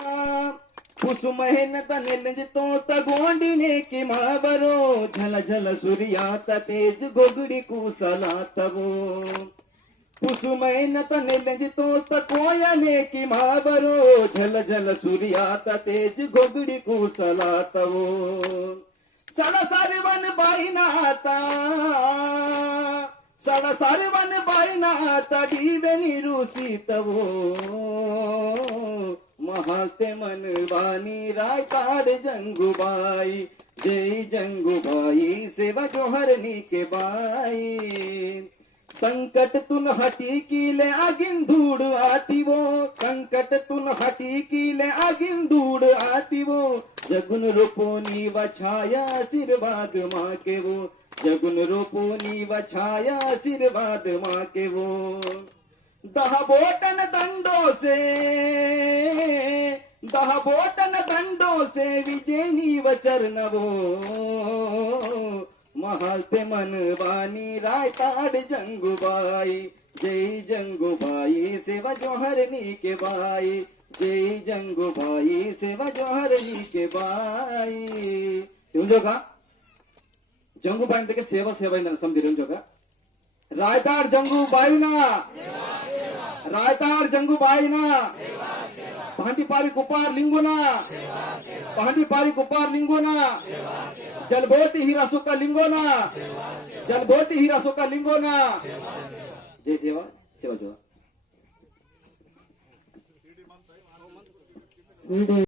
कुसुमहेन तनेलंजतो तगोंडिने की महाबरो झल झल सूर्यात तेज गोगडी कुसला तवो कुसुमहेन तनेलंजतो तकोयने की महाबरो झल झल सूर्यात तेज गोगडी कुसला तवो सडसारवन बाईनाता सडसारवन बाईनाता डीवेनी रुसीतवो महाते मनवानी रायताड़ जंगुबाई जय जंगुबाई सेवा जोहरनी के बाई संकट तुन हटी कीले आगिन धूड़ आती वो संकट तुन हटी कीले आगिन धूड़ आती वो जगुन रूपोनी वछाया आशीर्वाद माँ के वो जगुन रूपोनी वछाया आशीर्वाद माँ के वो दहबोटन दंडों से विजयनी वचरणवो महाते मनवानी रायताड़ जंगुबाई जय जंगुबाई सेवा जोहरनी के बाई जय जंगुबाई सेवा जोहरनी के बाई का जंगुबाई अंत सेवा सेवा समझ का रायताड़ जंगुबाईना रायताड़ जंगुबाईना पहांडीपारी कुपार लिंगोना पहांडीपारी कुपार लिंगोना जलबोती हीरा सुका लिंगोना जलबोती हीरा सुका लिंगोना जय सेवा सेवा जो